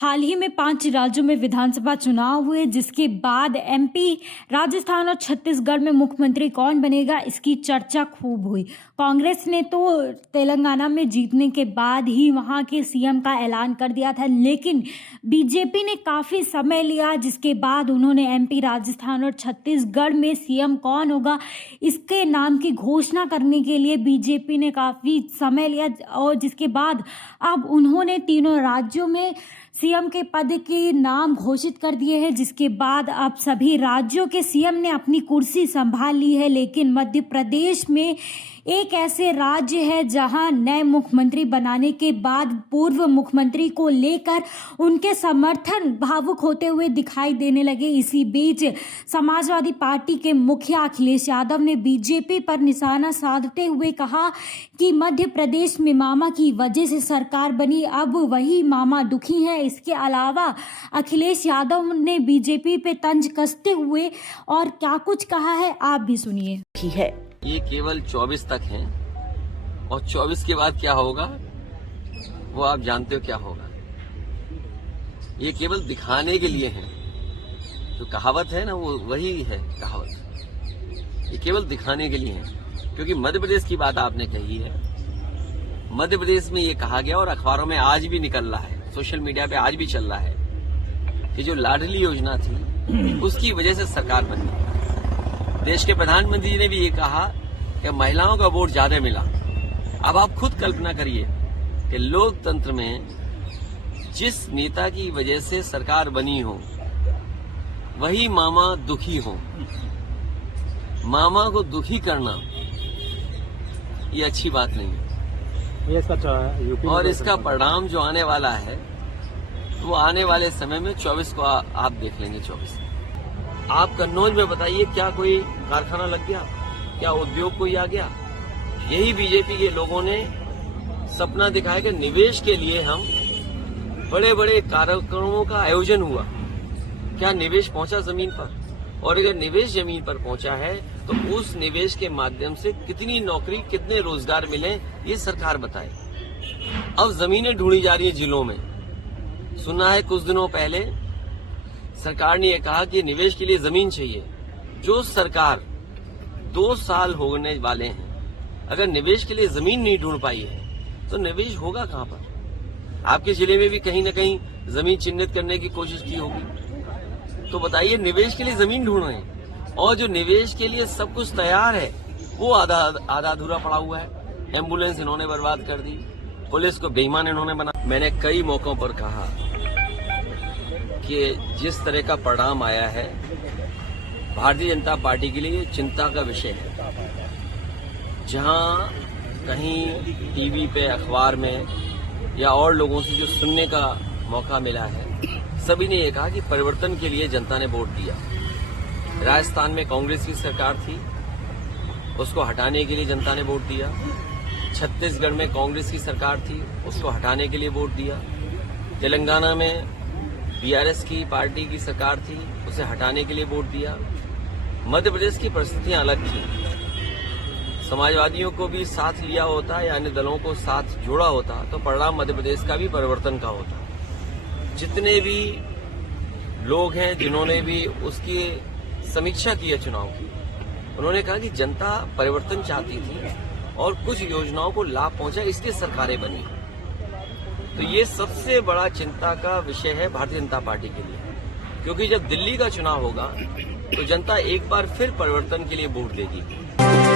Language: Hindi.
हाल ही में 5 राज्यों में विधानसभा चुनाव हुए, जिसके बाद एमपी, राजस्थान और छत्तीसगढ़ में मुख्यमंत्री कौन बनेगा, इसकी चर्चा खूब हुई। कांग्रेस ने तो तेलंगाना में जीतने के बाद ही वहां के सीएम का ऐलान कर दिया था, लेकिन बीजेपी ने काफ़ी समय लिया, जिसके बाद उन्होंने एमपी, राजस्थान और छत्तीसगढ़ में सीएम कौन होगा, इसके नाम की घोषणा करने के लिए बीजेपी ने काफ़ी समय लिया और जिसके बाद अब उन्होंने तीनों राज्यों में सीएम के पद के नाम घोषित कर दिए हैं, जिसके बाद अब सभी राज्यों के सीएम ने अपनी कुर्सी संभाल ली है। लेकिन मध्य प्रदेश में एक ऐसे राज्य है जहां नए मुख्यमंत्री बनाने के बाद पूर्व मुख्यमंत्री को लेकर उनके समर्थन भावुक होते हुए दिखाई देने लगे। इसी बीच समाजवादी पार्टी के मुखिया अखिलेश यादव ने बीजेपी पर निशाना साधते हुए कहा कि मध्य प्रदेश में मामा की वजह से सरकार बनी, अब वही मामा दुखी हैं। इसके अलावा अखिलेश यादव ने बीजेपी पे तंज कसते हुए और क्या कुछ कहा है, आप भी सुनिए। ये केवल 24 तक हैं और 24 के बाद क्या होगा वो आप जानते हो क्या होगा। ये केवल दिखाने के लिए है, जो कहावत है ना वो वही है कहावत। ये केवल दिखाने के लिए है, क्योंकि मध्य प्रदेश की बात आपने कही है। मध्य प्रदेश में ये कहा गया और अखबारों में आज भी निकल रहा है, सोशल मीडिया पे आज भी चल रहा है कि जो लाडली योजना थी उसकी वजह से सरकार बनी। देश के प्रधानमंत्री जी ने भी ये कहा कि महिलाओं का वोट ज्यादा मिला। अब आप खुद कल्पना करिए कि लोकतंत्र में जिस नेता की वजह से सरकार बनी हो वही मामा दुखी हो, मामा को दुखी करना ये अच्छी बात नहीं है। और इसका परिणाम जो आने वाला है वो आने वाले समय में 24 को आप देख लेंगे। 24 आप कन्नौज में बताइए, क्या कोई कारखाना लग गया, क्या उद्योग कोई आ गया? यही बीजेपी के लोगों ने सपना दिखाया कि निवेश के लिए हम बड़े बड़े कार्यक्रमों का आयोजन हुआ। क्या निवेश पहुंचा जमीन पर? और अगर निवेश जमीन पर पहुंचा है तो उस निवेश के माध्यम से कितनी नौकरी, कितने रोजगार मिले, ये सरकार बताए। अब जमीनें ढूंढी जा रही है जिलों में। सुना है कुछ दिनों पहले सरकार ने यह कहा कि निवेश के लिए जमीन चाहिए। जो सरकार 2 साल होने वाले हैं, अगर निवेश के लिए जमीन नहीं ढूंढ पाई है तो निवेश होगा कहां पर? आपके जिले में भी कहीं न कहीं जमीन चिन्हित करने की कोशिश की होगी। तो बताइए, निवेश के लिए जमीन ढूंढ रहे हैं और जो निवेश के लिए सब कुछ तैयार है वो आधा अधूरा पड़ा हुआ है। एम्बुलेंस इन्होंने बर्बाद कर दी, पुलिस को बेईमान इन्होंने बना। मैंने कई मौकों पर कहा कि जिस तरह का परिणाम आया है भारतीय जनता पार्टी के लिए चिंता का विषय है। जहां कहीं टीवी पे, अखबार में या और लोगों से जो सुनने का मौका मिला है, सभी ने ये कहा कि परिवर्तन के लिए जनता ने वोट दिया। राजस्थान में कांग्रेस की सरकार थी, उसको हटाने के लिए जनता ने वोट दिया। छत्तीसगढ़ में कांग्रेस की सरकार थी, उसको हटाने के लिए वोट दिया। तेलंगाना में बीआरएस की पार्टी की सरकार थी, उसे हटाने के लिए वोट दिया। मध्य प्रदेश की परिस्थितियां अलग थी। समाजवादियों को भी साथ लिया होता या अन्य दलों को साथ जोड़ा होता तो परिणाम मध्य प्रदेश का भी परिवर्तन का होता। जितने भी लोग हैं जिन्होंने भी उसकी समीक्षा की है चुनाव की, उन्होंने कहा कि जनता परिवर्तन चाहती थी और कुछ योजनाओं को लाभ पहुंचा, इसलिए सरकारें बनी। तो ये सबसे बड़ा चिंता का विषय है भारतीय जनता पार्टी के लिए, क्योंकि जब दिल्ली का चुनाव होगा तो जनता एक बार फिर परिवर्तन के लिए वोट देगी।